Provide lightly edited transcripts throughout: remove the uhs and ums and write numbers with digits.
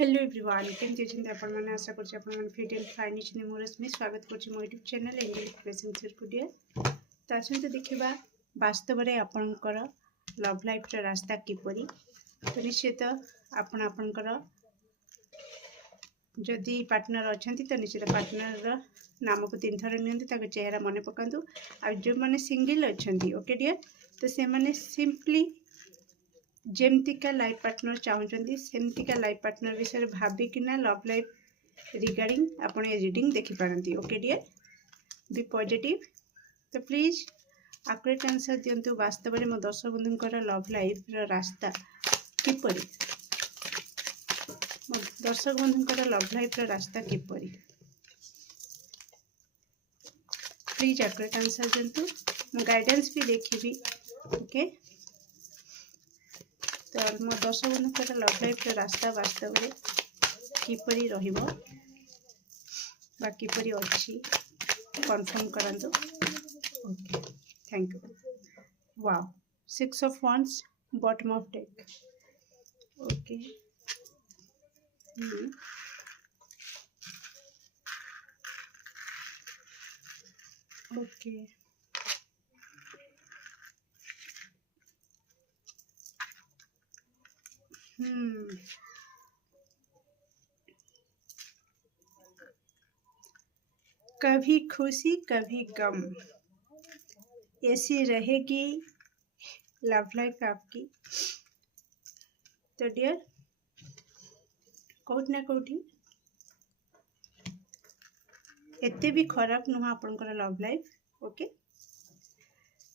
Hello everyone केमती अच्छे आपण मैंने आशा करछि आपण मैंने फिट एंड फाइन अछि मोर रश्मि स्वागत करछि मो YouTube channel angel creation studio. तो आसंते देखिबा वास्तव रे आपणकर लव लाइफ रे रास्ता किपरि। तो निश्चित आपण आपणकर जदि पार्टनर अछंती तो निश्चित पार्टनर रो नाम को 3 थर नियंतु ताके चेहरा मने पकांतु। आ जो माने सिंगल अछंती ओके डियर तो से माने सिंपली जेमतिका लाइफ पार्टनर चाहूँगी सेमतिका लाइफ पार्टनर विषय भाविकिना लव लाइफ रिगार्डिंग आपण रीडिंग देखिपारती ओके डियर बी पॉजिटिव। तो प्लीज आक्युरेट आंसर दिंतु वास्तव में मो दर्शक बंधुंकर लव लाइफ रास्ता किपरि मो दर्शक बंधुंकर लव लाइफ रास्ता किपरि प्लीज आक्युरेट आंसर दिंतु मो गाइडेंस भी देखिबी ओके। तो मो दर्शक बंधुंकर लव लाइफ रास्ता वास्तव में किपरि रहिबो बा किपरि अछि कन्फर्म करंतु okay thank you. Wow 6 of wands bottom of deck okay okay कभी खुशी कभी गम ऐसी रहेगी लव लाइफ आपकी। तो डियर कौट ना कौटी एते भी खराब नुह आपनकर लव लाइफ ओके।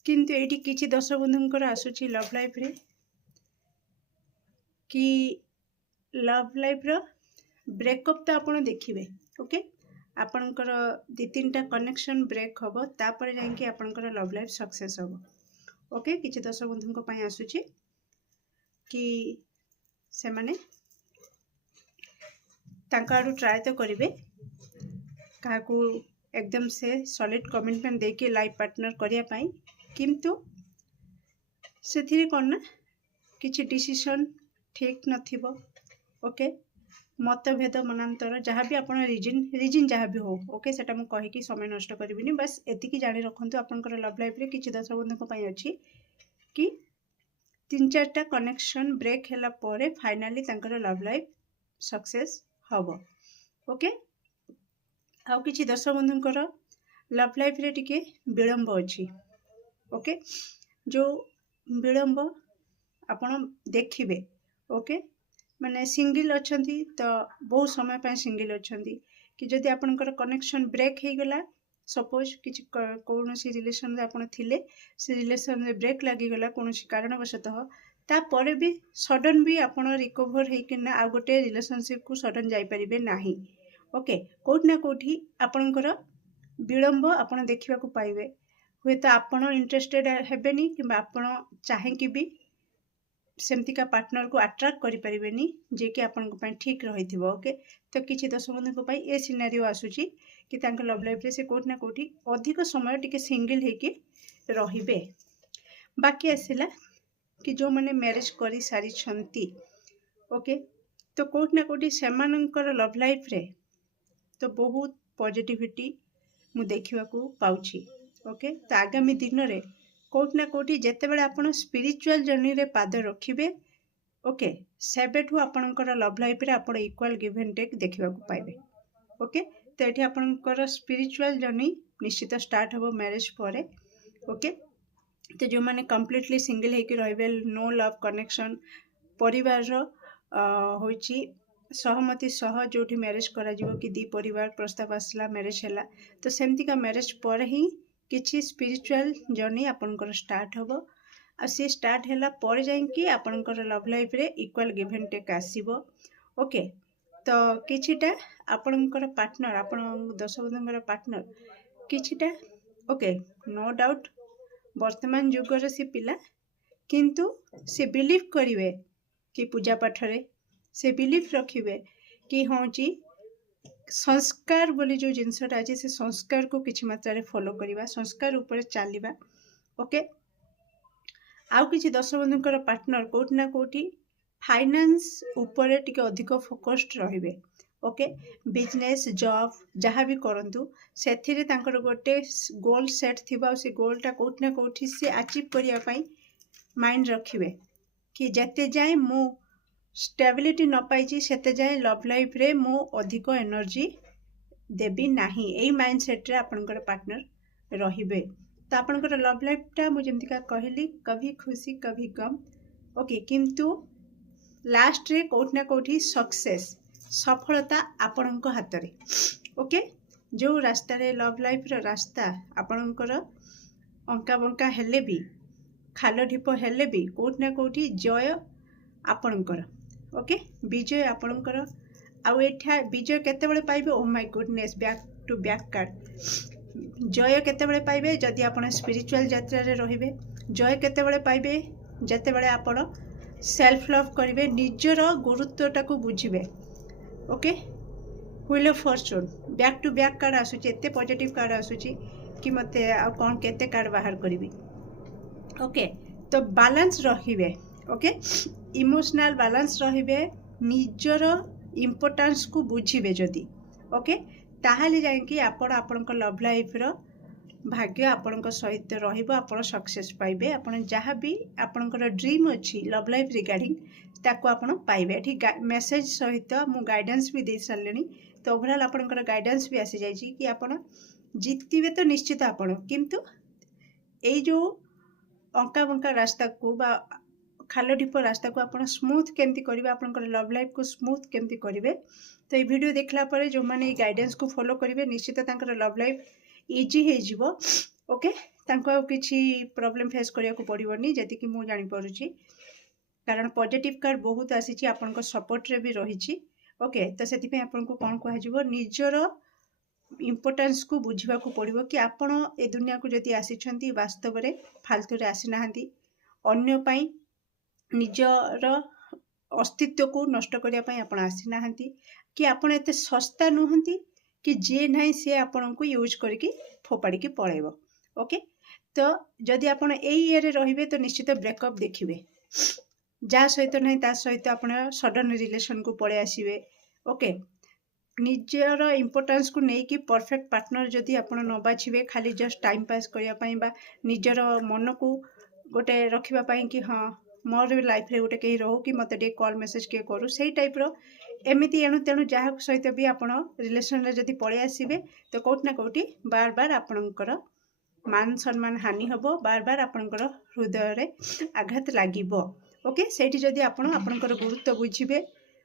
किंतु एटी किछि दर्शक बंधुंकर आसुची लव लाइफ रे कि लव लाइफ रो ब्रेकअप तो आपण देखिबे ओके। आपणकर 2-3टा कनेक्शन ब्रेक हम तापर जाकि आपणकर लव लाइफ सक्सेस हम ओके। किछि दर्शक बंधुंक पई आसुची कि से माने तांका आडू ट्राई तो करिवे काकू एकदम से सॉलिड कमिटमेंट देके लाइफ पार्टनर करिया पई किंतु सेथिरे कोन किछि डिसीजन ठीक नथिबो ओके। मतभेद मनांतर जहाँ भी आप रिजन जहाँ भी हो ओके सेटा मु कहिकी समय नष्ट करिबिनी बस एतिकी जानि रखंतु आपनकर लव लाइफ रे किछि दर्शक बंधुक पई अछि कि 3-4टा कनेक्शन ब्रेक हैला परे फाइनली तांकर लव लाइफ सक्सेस हबो ओके। आउ किछि दर्शक बंधुंकर लव लाइफ रे टिके विलंब अछि ओके। जो विलंब आपण देखिबे ओके माने सिंगल अछंती तो बहुत समय पे सिंगल अछंती कि जदि आपनकर कनेक्शन ब्रेक हो गला सपोज किछि कोनोसी रिलेशन रे आपण थिले से रिलेशन रे ब्रेक लागि गला कोनोसी कारणवशतः ता परे भी सडन भी आपण रिकवर हे कि ना आ गोटे रिलेशनशिप को सडन जाई परिबे नाही ओके। कोठ ना कोठी आपनकर विलंब आपण देखिबा को पाइबे हुए तो आपण इंटरेस्टेड हेबेनी कि आपण चाहे कि भी सेमतिका पार्टनर को अट्रैक्ट करि परिबेनी जे कि आपन को पई ठीक रहिथिबो ओके। तो किछि दर्शक बंधु को पई ए सिनेरियो आसुची कि तांका लव लाइफ रे से कोठ ना कोठी अधिक समय टिके सिंगल हे कि रहिबे। बाकी आसिला कि जो माने मैरिज करि सारी छंती ओके तो कोठ ना कोठी सेमानंकर लव लाइफ रे तो बहुत पॉजिटिविटी मु देखिबा को पाउची ओके। तो आगामी दिन रे कोठ ना कोठी जेते बेले आपण स्पिरिचुअल जर्नी रे पाद रखिबे ओके सेबेठु आपणकर लव लाइफ रे आपण इक्वल गिव एंड टेक देखिबा को पाइबे ओके। तो एठी आपणकर स्पिरिचुअल जर्नी निश्चित स्टार्ट हो मैरिज परे ओके। तो जो माने कंप्लीटली सिंगल हे कि रहबे नो लव कनेक्शन परिवार रो होची सहमति सह जोठी मैरिज करा जिवो कि दी परिवार प्रस्ताव आसला मैरिज हैला तो सेमती का मैरिज पर ही किछि स्पिरिचुअल जर्नी आपनकर स्टार्ट होबो आ से स्टार्ट हैला पर जाई आपनकर लव लाइफ रे इक्वल गिव एंड टेक आसीबो ओके। तो किछिटा आपनकर पार्टनर आपन दर्शक बंधुंकर पार्टनर किछिटा ओके नो डाउट वर्तमान युगर से पिला किंतु से बिलीव करिवे कि पूजा पाठ रे से बिलीव रखिवे कि हाँ जी संस्कार बोली जो जिनसटा अच्छे से संस्कार को किछि मात्रा फॉलो करिबा संस्कार ऊपर चलिबा ओके। आउ किछि दर्शक बंधुंकर पार्टनर कोठी ना कोठी फाइनान्स उपरे टिके अधिक फोकस्ड रहिबे ओके बिजनेस जॉब जहाँ भी करंतु सेथिरे तांकर गोटे गोल सेट थिबा से गोलटा कोठना कोठी से अचीव करिया पई माइंड रखिबे कि जते जाए मु स्टेबिलिटी न पाइछि सेते जाए लव लाइफ रे मु अधिक एनर्जी देबी नाही एई माइंडसेट रे आपनकर पार्टनर रहिबे तो आपनकर लव लाइफ टा मु जेमतिका कहली कभी खुशी कभी गम ओके किंतु लास्ट रे कोठना कोठी सक्सेस सफलता आपणक हाथ रे ओके जो रास्ता रे लव लाइफ रो रास्ता आपणकर अंका बंका हेले भी खाल ढीप हेले भी कोठना कोठी जय आपणकर ओके विजय आपणकर आउ एठा विजय केतेबेले पाइबे oh my goodness back to back card जय केतेबेले पाइबे जदि आपण स्पिरिचुअल यात्रा रे रहिबे जय केतेबेले पाइबे जतेबेले आपण सेल्फ लव करिवे निजर गुरुत्वटा को बुझिबे okay wheel of fortune back to back card आसुची एते पॉजिटिव कार्ड आसुची कि मते आ कोन केते कार्ड बाहर करिवि ओके तो बैलेंस रहिबे ओके इमोशनल बैलेंस रहिबे निजर इम्पोर्टेंस को बुझिबे जदि ओके ताहाले जाय कि आपण आपनक लव लाइफ रो भाग्य आपनक सहित रहिबो आपण सक्सेस पाइबे आपण जहाँ भी आपनकर ड्रीम अछि लव लाइफ रिगार्डिंग ताको आपण पाइबे ठीक मेसेज सहित मु गाइडेंस भी दे सारलेनी तो ओवरऑल आपनकर गाइडेंस भी आसी जायछि कि आपण जीतिबे तो निश्चित आपण किंतु एई जो अंका बंका रास्ता को बा खाल ढीप रास्ता को आपण स्मूथ केमती करिवे आपनकर लव लाइफ को स्मूथ केमती करिवे तो ये वीडियो देखला परे जो माने गाइडेंस को फॉलो करिवे निश्चित तांकर लव लाइफ इजी हे जिवो ओके तांको किछि प्रॉब्लम फेस करिया को पड़िबोनी जति कि मु जानि परुछि कारण पॉजिटिव कार्ड बहुत आसीछि आपनकर सपोर्ट रे भी रहिछि ओके तो सेति पे आपन को कोन कहै जिवो निजर इम्पोर्टेंस को बुझिबा को पड़िबो कि आपण ए दुनिया को जति आसीछंती वास्तव रे फालतू रे आसी नाहंती अन्य पई निजर अस्तित्व को नष्ट करिया पई आपण आसी नाहंती कि आपण एते सस्ता नुहंती कि जे नहीं से आपण को यूज करके फोपाड़ी के पळेबो ओके तो जदि आपण एई इयर रहिबे तो निश्चित ब्रेकअप देखिबे जा सहित नहीं ता सहित आपण सडन रिलेशन को पळे आसीबे ओके निजर इम्पोर्टेंस को नहीं कि परफेक्ट पार्टनर जदि आपण न बाछिबे खाली जस्ट टाइम पास करिया पई बा निजर मन को गोटे रखिबा पई कि हां मोर लाइफ रे गोटे कहीं रहू कि मते डे कॉल मेसेज के करू सही टाइप रो एमिति एणु तेणु जहाँ सहित भी आपण रिलेशन रे जदि पळे आसीबे तो कोठना कोठी बार बार आपणकर मान सम्मान हानि हबो बार बार आपणकर हृदय रे आघात लागिबो ओके सेठी जदि आपण आपणकर गुरुत्व बुझिबे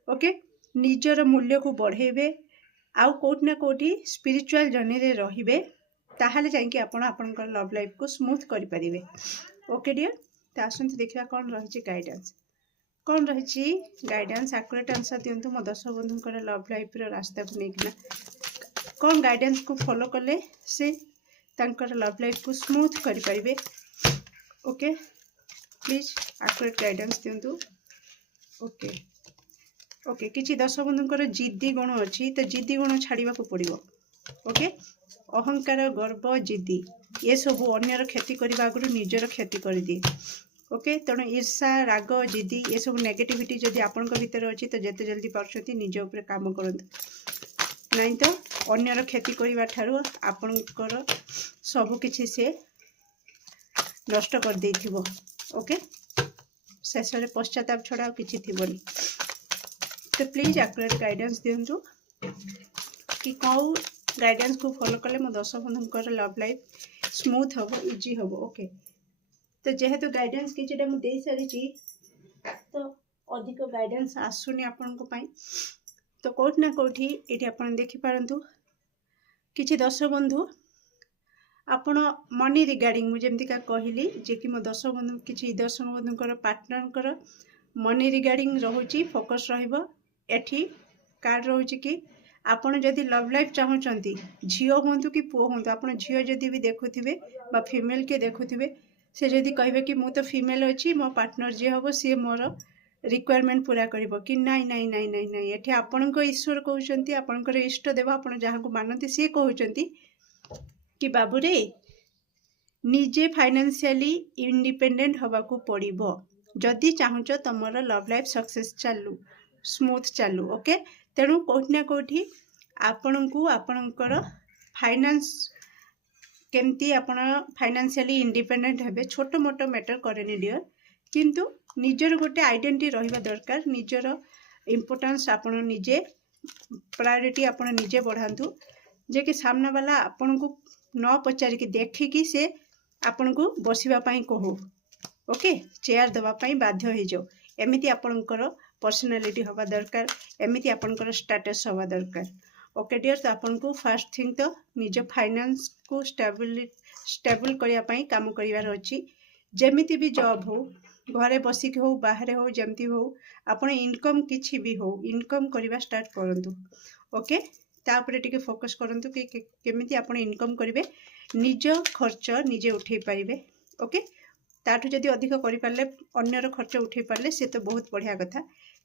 ओके निजर मूल्य को बढ़ेबे आउ कोठना कोठी स्पिरिचुअल जर्नी रे रहिबे ताहाले जाय कि आपण आपणकर लव लाइफ को स्मूथ करि परिबे ओके डियर तो आसंत देखिया कोन रहिछि गाइडेंस कौन रही गाइडेंस एक्यूरेट आंसर दिंतु मो दर्शक बंधुकर लव लाइफ रास्ता को लेकिन कौन गाइडेंस को फॉलो कले से तांकर लव लाइफ को स्मूथ करि परिबे ओके प्लीज एक्यूरेट गाइडेंस दिंतु ओके ओके किछि दर्शक बंधुकर जिद्दी गुण अछि तो जिद्दी गुण छाड़िबा को पड़िबो ओके अहंकार गर्व जिद्दी ये सब अन्यर क्षति करबा आगु निजर क्षति कर दिए ओके तेणु ईर्षा राग जिद्दी ये सब नेगेटिविटी जदि आपण भीतर अच्छी तो जिते जल्दी पार्टी निज उपर काम करंतु नहीं तो अन्यर क्षति करबा ठारू आपणकर सब किछि से नष्ट कर देथिबो ओके शेष में पश्चाताप छड़ा किछि थिबोनी तो प्लीज एक्यूरेट गाइडेंस दिंतु कि कौ गाइडेंस को फॉलो कले मो दर्शक बंधुकर लव लाइफ स्मूथ हम इजी हम ओके तो जेहेतु गाइडेंस किछिटा मु दे सारी तो अधिक गाइडेंस आसुनी आपण को पाई तो कोठ ना कोठी एठी आपण देखि पारंतु किछि दर्शक बंधु आपण मनी रिगार्डिंग मु जेमति का कहली जे कि मो दर्शक बंधु किछि दर्शक बंधुकर पार्टनरकर मनी रिगार्डिंग रहउची फोकस रहइबो एठी कार्ड रहउची कि आपण जदि लव लाइफ चाहूचंती झियो होंतु कि पुओ होंतु आपण झियो जदि भी देखुथिबे बा फीमेल के देखुथिबे से जदि कहबे कि मु तो फीमेल अछि मो पार्टनर जे हबो से मोर रिक्वायरमेंट पूरा करिवो कि नाइ नाइ नाइ नाइ नाइ एठी आपण को ईश्वर कहउचंती आपण को इष्ट देव आपण जहाँ को मानती से कहउचंती कि बाबू रे निजे फाइनेंशियली इंडिपेंडेंट हवा को पड़िबो जदि चाहूच तुमर लव लाइफ सक्सेस चालू स्मूथ चालू ओके। तेणु कोठी ना कोठी आपण को आपणकर फाइनेंस केमती आपण फाइनेंशियली इंडिपेंडेंट हेबे छोट मोट मैटर करेनि डियर, किंतु निजर गोटे आइडेंटिटी रहिबा दरकार। निजर इम्पोर्टेंस आपण निजे प्रायोरिटी आपण निजे बढ़ातु, जे कि सामना वाला आपण को न पचारिकी देखिकी से आपण को बसिबा पई कहू ओके, चेयर दबा पई बाध्य हो जाओ। एमिति आपणकर पर्सनालिटी हवा दरकार, एमिति आपणकर स्टेटस हवा दरकार ओके डियर। तो आपन को फर्स्ट थिंग तो निज फाइनेंस को स्टेबल करिया पई काम करिवार अछि। जेमिति भी जॉब हो, घरे बसिक हो, बाहर हो, जेमती हो, आपण इनकम किछि भी हो, इनकम करिवा स्टार्ट करंतु ओके। तापरे टिके फोकस करंतु कि केमिति आपण इनकम करिवे, निज खर्च निजे उठै परिवे ओके। ताठु जदि अधिक करि पारले अन्यर खर्च उठै पारले से तो बहुत बढ़िया कथा,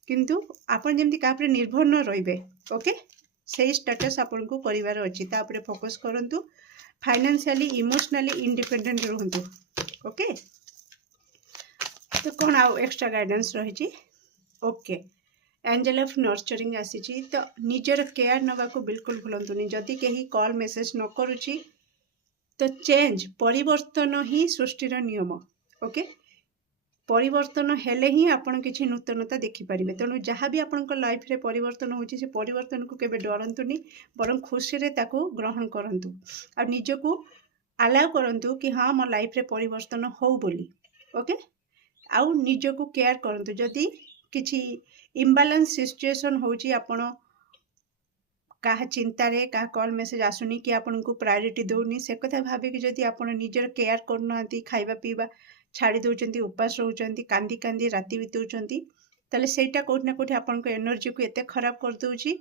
किंतु आपण जेमति कापरे निर्भर न रहिबे ओके, सही स्टेटस आपन को करिवार अछि। तापरे फोकस करंतु, फाइनेंशियली इमोशनली इंडिपेंडेंट रहंतु ओके। तो कौन आउ एक्स्ट्रा गाइडेंस रही ओके। एंजल ऑफ नर्चरिंग आसी तो निजर केयर नवा को बिल्कुल भूलंतुनी। जदि कहीं कॉल मेसेज न करुची तो चेंज परिवर्तन ही सृष्टिर नियम ओके। परिवर्तन हेले ही आपण किछि नूतनता देखि परिबे। तेणु जहाँ भी आपण लाइफ रे परिवर्तन होची से परिवर्तन को केबे डरंतुनी, बरं खुशी रे ताको ग्रहण करंतु आ निजको अलाउ करंतु कि हाँ मो लाइफ रे परिवर्तन हो बोली ओके। आउ निजको केयर करंतु। जदि किछि इम्बालांस सिचुएशन होची, आपण कहा चिंता रे कहा कॉल मेसेज आसुनी कि आपण को प्रायोरिटी दौनी, से कथा भाबी कि जदि आपण निजर केयर करनांती, खाइबा पीबा छाड़ी दौचंती, उपास रहउचंती, कांदी कांदी राति बितौचंती, ताले सेटा कोठी ना कोठी आपण को एनर्जी को एते खराब कर दउची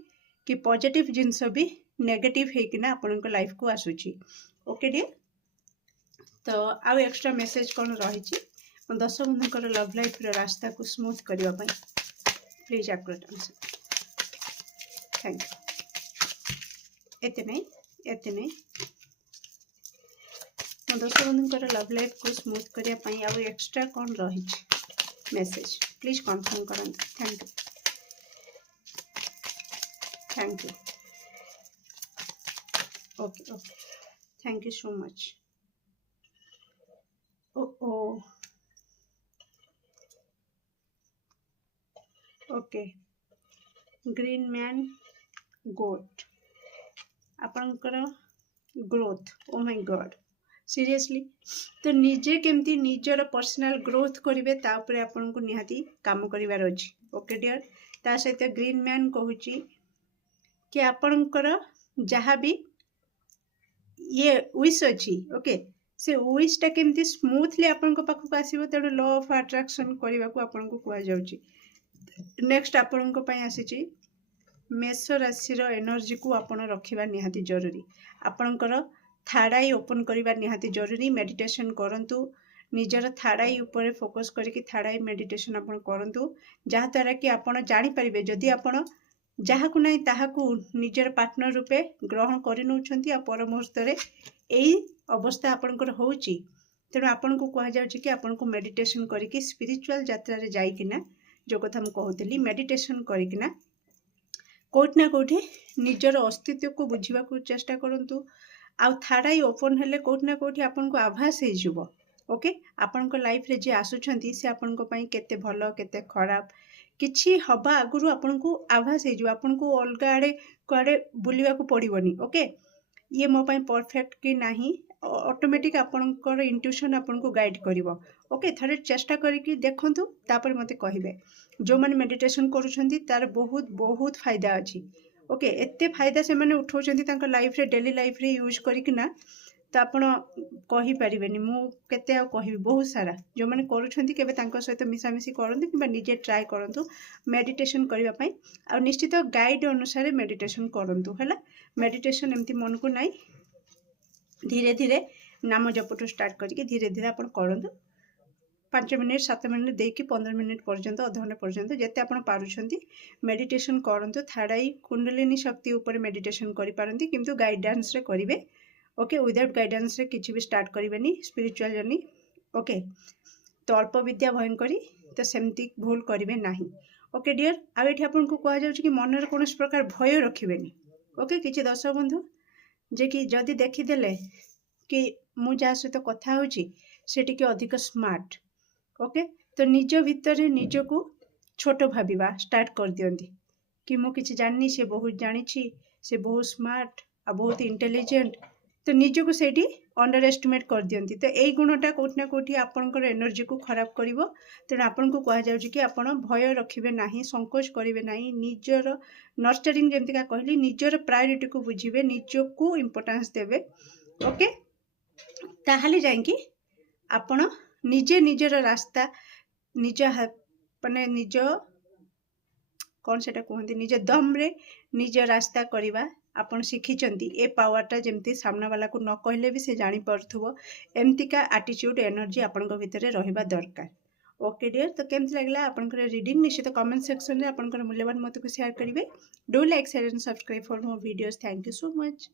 कि पॉजिटिव जिंस भी नेगेटिव हे कि ना आपण को लाइफ को आसुची ओके डियर। तो आउ एक्स्ट्रा मेसेज कोन रहिची दर्शक बंधुकर लव लाइफ रो रास्ता को स्मूथ करिवा पई please accurate answer. Thank you. एते नहीं दर्शक बंधुकर लव लाइफ को स्मूथ करिया पई आउ एक्स्ट्रा कोन रहिची मेसेज प्लीज कंफर्म करंतु। Thank you okay okay thank you so much. Oh okay green man गोट आपणकर growth oh my god seriously. तो निजे केमती निजर पर्सनल ग्रोथ करिवे तापरे आपन को निहाती काम करिवार अछि ओके डियर। ता सहित ग्रीन मैन कहूची कि आपणकर जहाँ भी ये विश अछि ओके, से विशटा केमती स्मूथली आपन को पाखक आसीबो। तेणु लॉ ऑफ अट्रैक्शन करबा को आपन को कुआ जाउची। नेक्स्ट आपन को पई आसीची मेष राशि रो एनर्जी को आपन रखिबा निहाती जरूरी। आपणकर थर्ड आई ओपन करबा निहाती जरूरी। मेडिटेशन करंतु, निजर थर्ड आई ऊपर फोकस करके थर्ड आई मेडिटेशन आपन करंतु, जहाँ द्वारा कि आपन जानि परिबे जदि आपन जहाँ को नहीं ताहा को निजर पार्टनर रूपे ग्रहण करि नउछंती आ पर मुहूर्त रे एई अवस्था आपनकर होउची। तेणु आपन को कहा जाउची कि आपन को मेडिटेशन करके स्पिरिचुअल यात्रा रे जाई किना जो कथा हम कहउतली मेडिटेशन करिकिना कोठ ना कोठी निजर अस्तित्व को बुझिबा को चेष्टा करंतु। आ थर्ड आई ओपन हेले कोठ ना कोठी आपन को आभास हे जिवो ओके। आपन को लाइफ रे जे आसुछंती से आपन को पई केते भलो केते खराब किछि हबा आगुरु आपन को आभास हे जिवो। आपन को अलगा आड़े कुआड़े बुलिबा को पड़िबोनी ओके। ये मो पई परफेक्ट कि नाही ऑटोमेटिक आपनकर इंट्यूशन आपन को गाइड करिवो ओके। थरे चेष्टा करके देखंतु तापर मते कहिबे। जो माने मेडिटेशन करूछंती तार बहुत बहुत फायदा अछि ओके। एते फायदा से माने उठौछंती तांका लाइफ रे डेली लाइफ रे यूज करिकिना तो आपण कहि परिबेनी मु केते आ कहिबी बहुत सारा जो माने करूछंती केबे तांका सहित मिसामिसी करंतु किबा निजे ट्राई करंतु मेडिटेशन करिवा पई। आ निश्चित गाइड अनुसार मेडिटेशन करंतु हैला। मेडिटेशन एमती मन को नाही, धीरे धीरे नाम जपटू स्टार्ट करके धीरे धीरे आपण करंतु। 5 मिनिट 7 मिनिट देकी 15 मिनिट पर्यंत अध घंटे पर्यंत जेते आपण पारुछंती मेडिटेशन करंतु। थर्ड आई कुंडलिनी शक्ति ऊपर मेडिटेशन करि पारंती, किंतु गाइडेंस रे करिवे ओके। विदाउट गाइडेंस रे किछि भी स्टार्ट करिवेनी स्पिरिचुअल जर्नी ओके। तो अल्प विद्या भयंकरी तो सेमती भूल करेंगे ना। ओके डियर, आउ ये आपको कहुच्छे कि मनर कौन प्रकार भय रखिए। ओके, किसी दर्शक बंधु जे कि जदि देखीदे कि मु जहाँ सहित कथा होची से टिके अधिक स्मार्ट, ओके, तो निज भितर निजको छोट भाविबा स्टार्ट कर दियंती कि मु किसी जाननी, से बहुत जानी, से बहुत स्मार्ट आ बहुत इंटेलिजेंट, तो निजको सेठी अंडर एस्टिमेट कर दियंती। तो यही गुणटा कोठी ना कोठी आपनकर एनर्जी को खराब करिवो। तेणु आपन को कहा जाउची कि आपण भय रखिबे नाही, संकोच करिवे नाही, निजर नर्चरिंग जेमतिका कहली निजर प्रायोरिटी को बुझिबे, निजको इंपोर्टेंस देबे। ओके, ताहाले जाइंकी आपण निजे निजर रास्ता निज माने निज कौन से कहते निज दम रे निज रास्ता करवा आपण शिखिचंती। ए पावरटा जेमती सामना वाला को न कहले भी से जानी पड़थुबो, एमतिका एटीट्यूड एनर्जी आपण भितर रहिबा दरकार। ओके डियर, तो केमती लागला आपनकर रीडिंग निश्चित कमेंट सेक्शन रे आपनकर मूल्यवान मत को शेयर करिवे। Do like share and subscribe for more videos. Thank you so much.